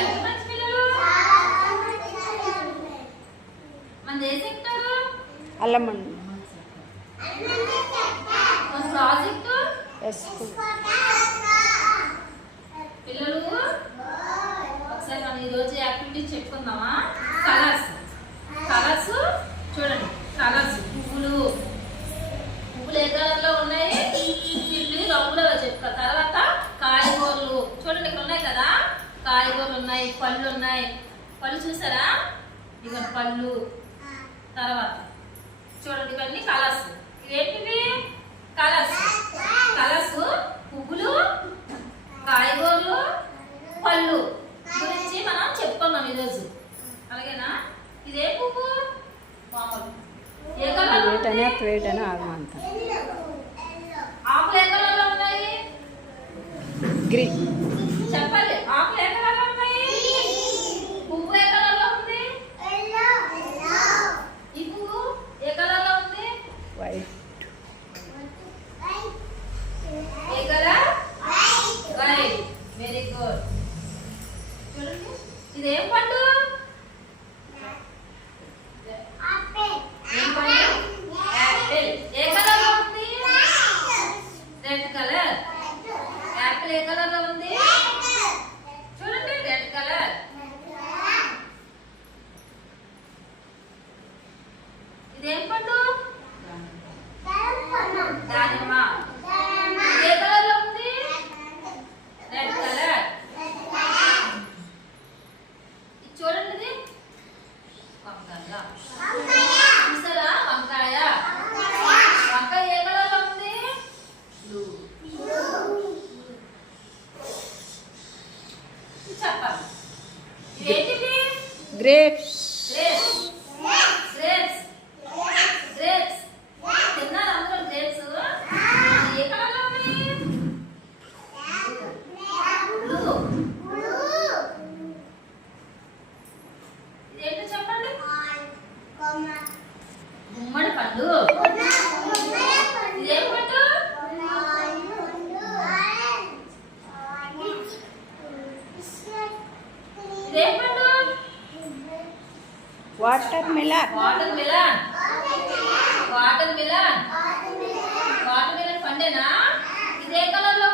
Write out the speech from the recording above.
ఎంతమంది పిల్లలు మన దేశంటారు అల్లమండి మన ప్రాజెక్టు ఎస్ పిల్లలు ఒకసారి మనం ఈరోజు యాక్టివిటీ చెప్పుకుందామా. కలర్స్ కలర్స్ చూడండి. కలర్స్ పువ్వులు ఏ కలర్లో ఉన్నాయి వీటిని రంగులో చెప్తా. తర్వాత కాయగూరలు చూడండి ఇక్కడ ఉన్నాయి కదా. కాయగూరలు ఉన్నాయి, పళ్ళు ఉన్నాయి. పళ్ళు చూసారా ఇక పళ్ళు. తర్వాత చూడండి ఇవన్నీ కలర్స్. ఇవేంటివి కలర్స్. కలర్స్ పువ్వులు, కాయగూరలు, పళ్ళు గురించి మనం చెప్పుకున్నాం ఈరోజు. అలాగేనా. ఇదే పువ్వు మామూలు ఏ కలర్ ఆగమంత ఆకులు ఏ కలర్లో ఉన్నాయి గ్రీన్ చెప్పాలి. ఆకులు ఏ కలర్లో ఉన్నాయి. పువ్వు ఏ కలర్లో ఉంది. ఈ పువ్వు ఏ కలర్లో ఉంది. వైట్ ఏ కలర్ వైట్. Very good. చూడండి ఇదేం పండు. ఏం పండు. యాపిల్. ఏ కలర్లో ఉంది. Red colour. యాపిల్ ఏ కలర్లో ఉంది. చూడండి రెడ్ కలర్. ఇదేం పండు. దానిమ్మ. ఏ కలర్లో ఉంది. Red colour. ఇది చూడండి ఇది వంకాయ. చూసారా వంకాయ. వంకాయ ఏ కలర్లో ఉంది. బ్లూ. చెప్పాలి. ఇవేంటివి గ్రేప్స్ గ్రేప్స్. గ్రేప్స్. గ్రేప్స్ తిన్నారా అందరూ గ్రేప్స్. ఏ కలర్లో ఉన్నాయి. బ్లూ. ఇదేంటో చెప్పండి. గుమ్మడి పండు. ఇదేం పండు. ఇదేం పండు. Watermelon watermelon. Watermelon. Watermelon పండేనా. ఇదే కలర్లో